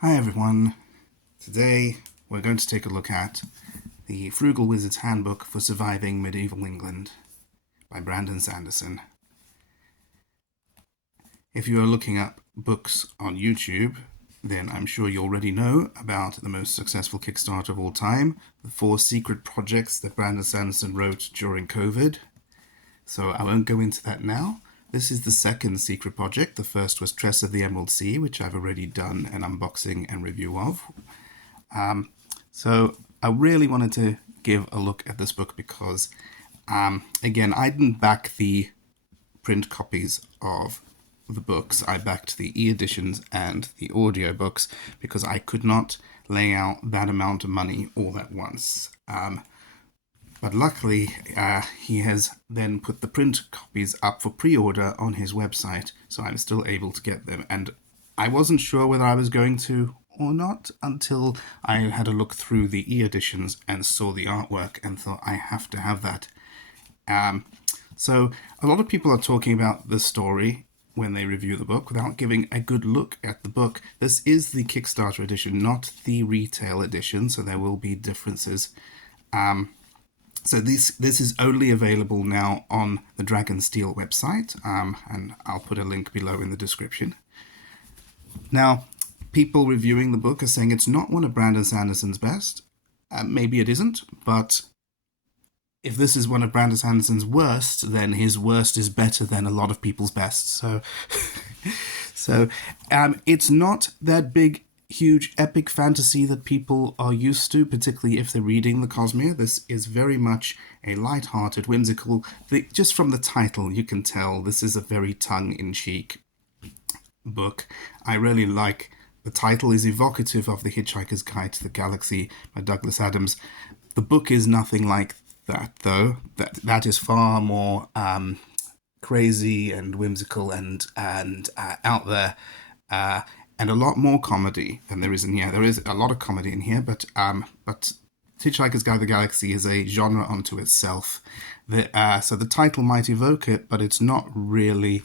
Hi everyone. Today we're going to take a look at the Frugal Wizard's Handbook for Surviving Medieval England by Brandon Sanderson. If you are looking up books on YouTube, then I'm sure you already know about the most successful Kickstarter of all time, the 4 secret projects that Brandon Sanderson wrote during COVID. So I won't go into that now. This is the second secret project. The first was Tress of the Emerald Sea, which I've already done an unboxing and review of. So I really wanted to give a look at this book because, again, I didn't back the print copies of the books. I backed the e-editions and the audiobooks because I could not lay out that amount of money all at once. But luckily, he has then put the print copies up for pre-order on his website, so I'm still able to get them. And I wasn't sure whether I was going to or not until I had a look through the e-editions and saw the artwork and thought, I have to have that. So a lot of people are talking about the story when they review the book without giving a good look at the book. This is the Kickstarter edition, not the retail edition, so there will be differences. So this is only available now on the Dragonsteel website, and I'll put a link below in the description. Now, people reviewing the book are saying it's not one of Brandon Sanderson's best. Maybe it isn't, but if this is one of Brandon Sanderson's worst, then his worst is better than a lot of people's best. So it's not that big, huge epic fantasy that people are used to, particularly if they're reading the Cosmere. This is very much a light-hearted, whimsical. Just from the title, you can tell this is a very tongue-in-cheek book. I really like the title. Is evocative of The Hitchhiker's Guide to the Galaxy by Douglas Adams. The book is nothing like that, though. That is far more crazy and whimsical and out there. And a lot more comedy than there is in here. There is a lot of comedy in here, but Hitchhiker's Guide to the Galaxy is a genre unto itself. So the title might evoke it, but it's not really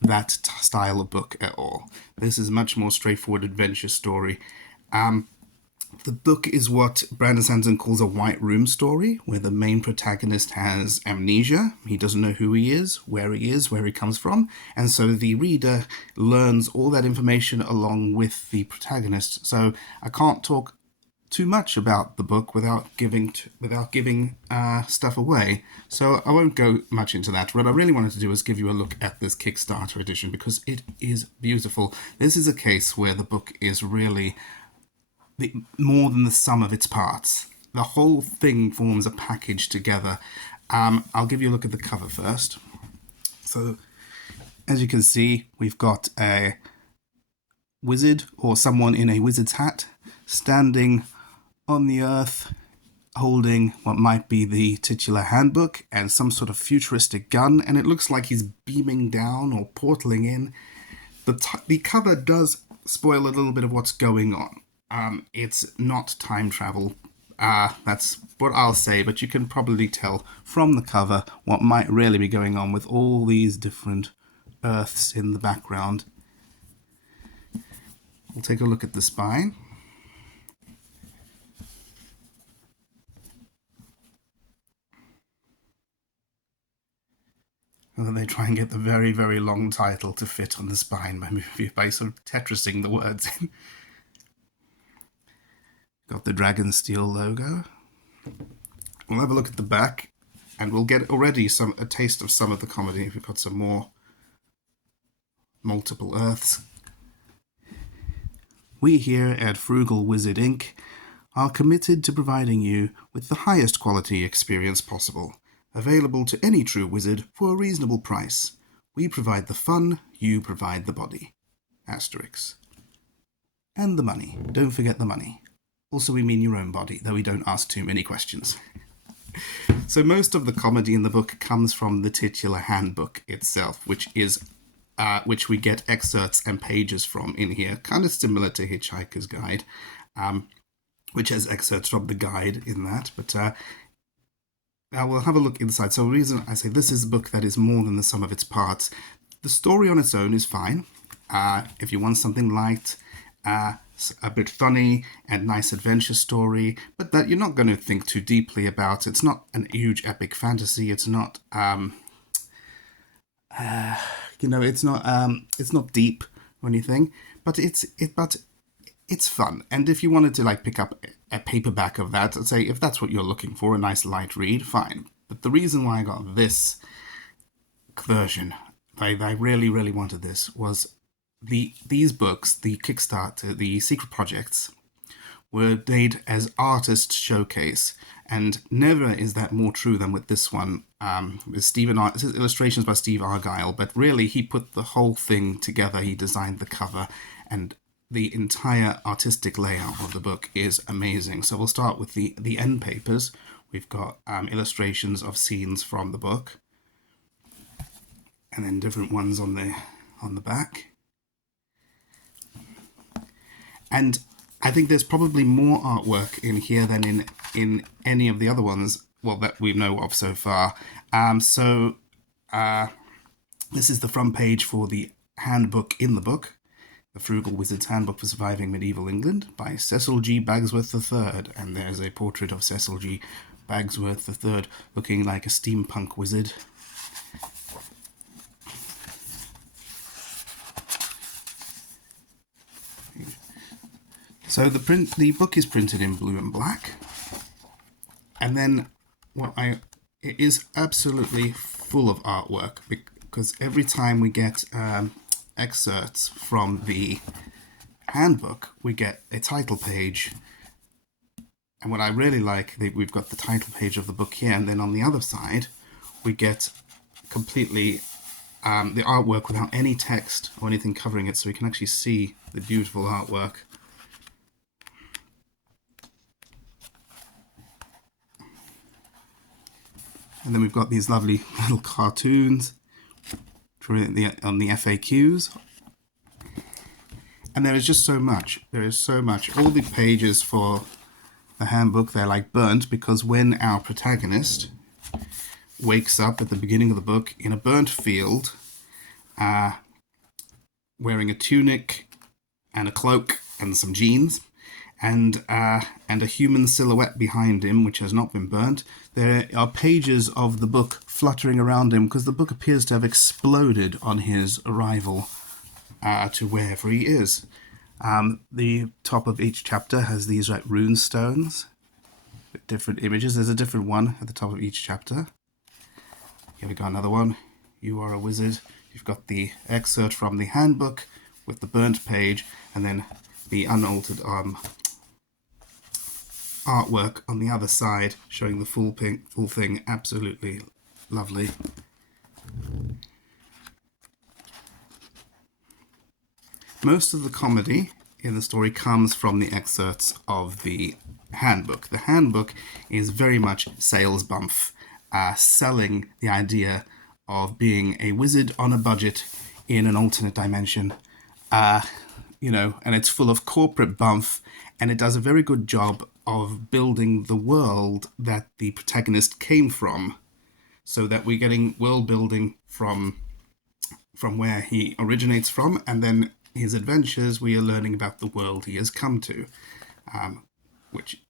that style of book at all. This is a much more straightforward adventure story. The book is what Brandon Sanderson calls a white room story, where the main protagonist has amnesia. He doesn't know who he is, where he comes from, and so the reader learns all that information along with the protagonist. So I can't talk too much about the book without giving stuff away. So I won't go much into that. What I really wanted to do is give you a look at this Kickstarter edition because it is beautiful. This is a case where the book is really more than the sum of its parts. The whole thing forms a package together. I'll give you a look at the cover first. So, as you can see, we've got a wizard or someone in a wizard's hat standing on the earth holding what might be the titular handbook and some sort of futuristic gun, and it looks like he's beaming down or portaling in. The cover does spoil a little bit of what's going on. It's not time travel. That's what I'll say, but you can probably tell from the cover what might really be going on with all these different Earths in the background. We'll take a look at the spine. And then they try and get the very, very long title to fit on the spine by sort of Tetrising the words in. Got the Dragonsteel logo. We'll have a look at the back, and we'll get already a taste of some of the comedy. We've got some more multiple Earths. We here at Frugal Wizard Inc. are committed to providing you with the highest quality experience possible, available to any true wizard for a reasonable price. We provide the fun, you provide the body. Asterix. And the money. Don't forget the money. Also, we mean your own body, though we don't ask too many questions. So most of the comedy in the book comes from the titular handbook itself, which we get excerpts and pages from in here, kind of similar to Hitchhiker's Guide, which has excerpts from the guide in that. But we'll have a look inside. So the reason I say this is a book that is more than the sum of its parts. The story on its own is fine. If you want something light, a bit funny and nice adventure story, but that you're not going to think too deeply about. It's not an huge epic fantasy. It's not, it's not deep or anything. But it's fun. And if you wanted to like pick up a paperback of that, I'd say if that's what you're looking for, a nice light read, fine. But the reason why I got this version, I really, really wanted this, was these books, the Kickstarter, the secret projects, were made as artist showcase, and never is that more true than with this one. This is illustrations by Steve Argyle, but really he put the whole thing together. He designed the cover, and the entire artistic layout of the book is amazing. So we'll start with the end papers. We've got illustrations of scenes from the book, and then different ones on the back. And I think there's probably more artwork in here than in any of the other ones, well, that we know of so far. This is the front page for the handbook in the book, The Frugal Wizard Handbook for Surviving Medieval England by Cecil G. Bagsworth III. And there's a portrait of Cecil G. Bagsworth III looking like a steampunk wizard. So the book is printed in blue and black, and then it is absolutely full of artwork, because every time we get excerpts from the handbook, we get a title page. And what I really like, we've got the title page of the book here, and then on the other side, we get completely the artwork without any text or anything covering it, so we can actually see the beautiful artwork. And then we've got these lovely little cartoons on the FAQs. And there is just so much. There is so much. All the pages for the handbook, they're like burnt, because when our protagonist wakes up at the beginning of the book in a burnt field, wearing a tunic and a cloak and some jeans, and a human silhouette behind him, which has not been burnt. There are pages of the book fluttering around him, because the book appears to have exploded on his arrival to wherever he is. The top of each chapter has these rune stones with different images. There's a different one at the top of each chapter. Here we got another one. You are a wizard. You've got the excerpt from the handbook with the burnt page, and then the unaltered artwork on the other side showing the full thing. Absolutely lovely. Most of the comedy in the story comes from the excerpts of the handbook. The handbook is very much sales bump, selling the idea of being a wizard on a budget in an alternate dimension. And it's full of corporate bump, and it does a very good job of building the world that the protagonist came from, so that we're getting world building from where he originates from, and then his adventures, we are learning about the world he has come to, which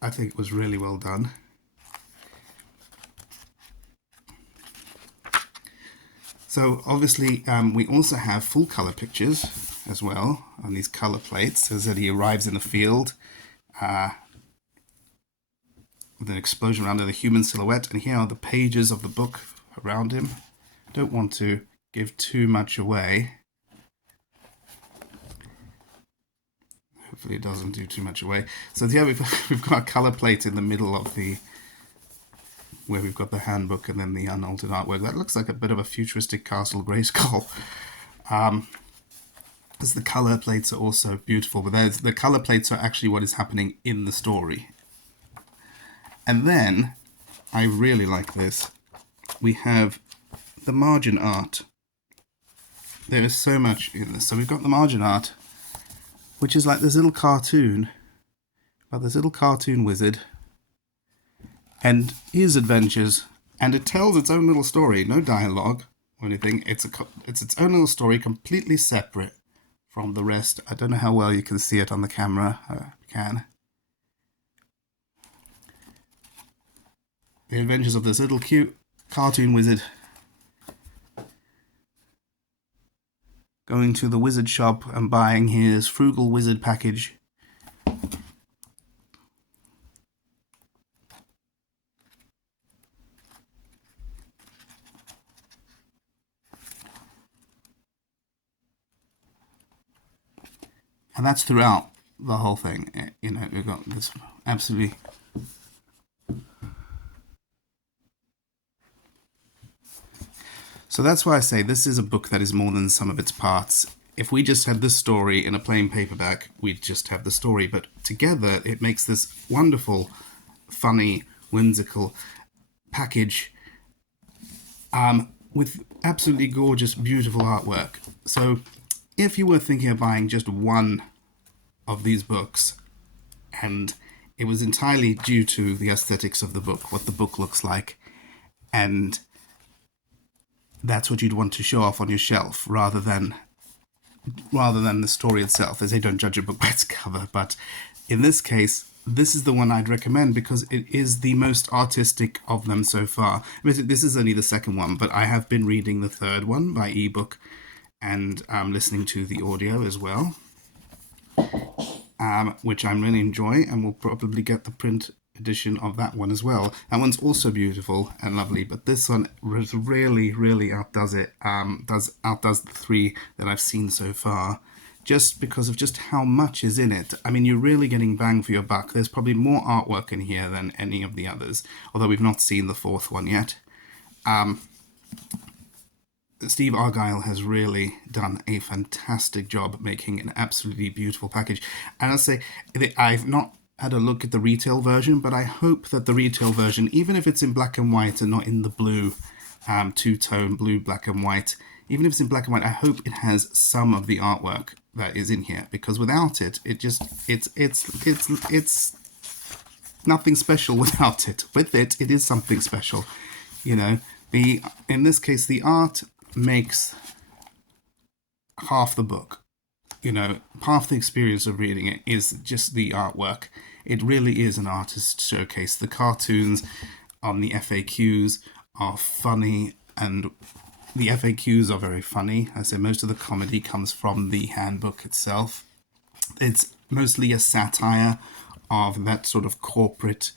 I think was really well done. So obviously we also have full color pictures as well on these color plates, as that he arrives in the field with an explosion around the human silhouette, and here are the pages of the book around him. I don't want to give too much away. Hopefully it doesn't do too much away. So yeah, we've got a color plate in the middle of where we've got the handbook and then the unaltered artwork. That looks like a bit of a futuristic Castle Grayskull. As the color plates are also beautiful, but the color plates are actually what is happening in the story. And then, I really like this, we have the margin art. There is so much in this. So we've got the margin art, which is like this little cartoon, about this little cartoon wizard and his adventures, and it tells its own little story, no dialogue or anything. It's its own little story, completely separate from the rest. I don't know how well you can see it on the camera. You can. The adventures of this little cute cartoon wizard going to the wizard shop and buying his Frugal Wizard package. And that's throughout the whole thing. You know, we've got this absolutely... So that's why I say this is a book that is more than the sum of its parts. If we just had this story in a plain paperback, we'd just have the story. But together, it makes this wonderful, funny, whimsical package with absolutely gorgeous, beautiful artwork. So if you were thinking of buying just one of these books, and it was entirely due to the aesthetics of the book, what the book looks like, and that's what you'd want to show off on your shelf rather than the story itself. As they don't judge a book by its cover, but in this case, this is the one I'd recommend because it is the most artistic of them so far. This is only the second one, but I have been reading the third one by ebook and listening to the audio as well, which I'm really enjoying, and will probably get the print edition of that one as well. That one's also beautiful and lovely, but this one really outdoes it. Outdoes the three that I've seen so far, just because of just how much is in it. I mean, you're really getting bang for your buck. There's probably more artwork in here than any of the others, although we've not seen the fourth one yet. Steve Argyle has really done a fantastic job making an absolutely beautiful package. And I'll say, I've not had a look at the retail version, but I hope that the retail version, even if it's in black and white and not in the blue, two-tone blue, black and white, even if it's in black and white, I hope it has some of the artwork that is in here, because without it, it's nothing special without it. With it, it is something special. You know, in this case, the art makes half the book. You know, half the experience of reading it is just the artwork. It really is an artist's showcase. The cartoons on the FAQs are funny, and the FAQs are very funny. I say most of the comedy comes from the handbook itself. It's mostly a satire of that sort of corporate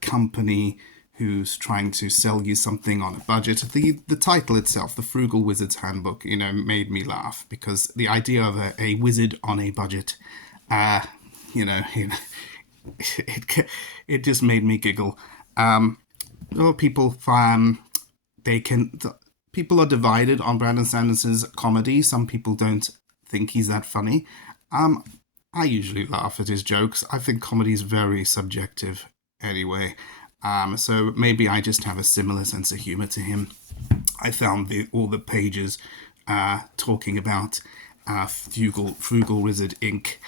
company who's trying to sell you something on a budget. The title itself, the Frugal Wizard's Handbook, you know, made me laugh, because the idea of a wizard on a budget, it just made me giggle. People are divided on Brandon Sanderson's comedy. Some people don't think he's that funny. I usually laugh at his jokes. I think comedy is very subjective anyway. So maybe I just have a similar sense of humor to him. I found all the pages talking about Frugal Wizard Inc.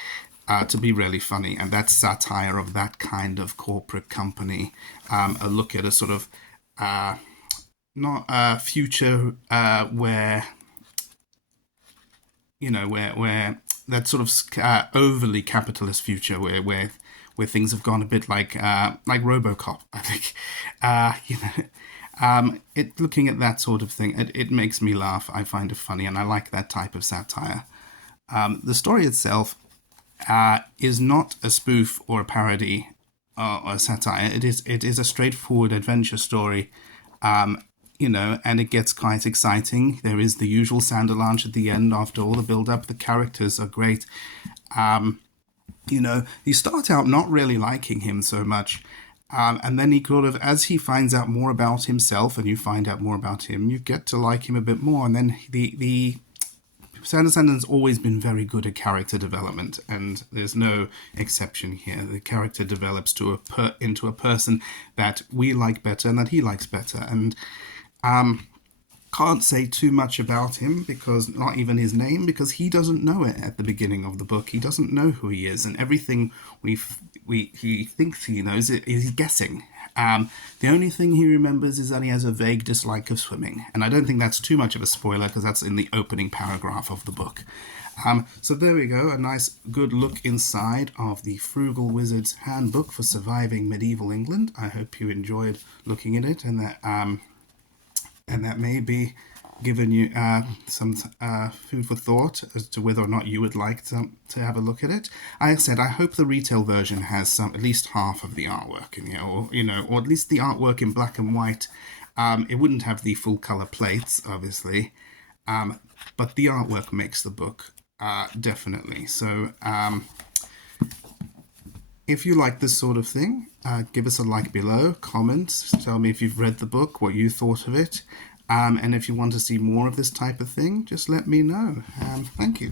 To be really funny, and that satire of that kind of corporate company. A look at a sort of not a future where, you know, where that sort of overly capitalist future where things have gone a bit like RoboCop, I think. Looking at that sort of thing, it makes me laugh. I find it funny, and I like that type of satire. The story itself is not a spoof or a parody or a satire. It is a straightforward adventure story, and it gets quite exciting. There is the usual Sanderlanche at the end after all the build-up. The characters are great. You start out not really liking him so much, and then he as he finds out more about himself and you find out more about him, you get to like him a bit more. And then Sanderson's always been very good at character development, and there's no exception here. The character develops into a person that we like better and that he likes better. And can't say too much about him, because not even his name, because he doesn't know it at the beginning of the book. He doesn't know who he is, and everything he thinks he knows he's guessing. The only thing he remembers is that he has a vague dislike of swimming, and I don't think that's too much of a spoiler because that's in the opening paragraph of the book. So there we go, a nice good look inside of the Frugal Wizard's Handbook for Surviving Medieval England. I hope you enjoyed looking at it, and that may be given you some food for thought as to whether or not you would like to have a look at it. I said I hope the retail version has some at least half of the artwork in here, or at least the artwork in black and white. It wouldn't have the full color plates, obviously, but the artwork makes the book definitely. So if you like this sort of thing, give us a like below, comment, tell me if you've read the book, what you thought of it. And if you want to see more of this type of thing, just let me know. Thank you.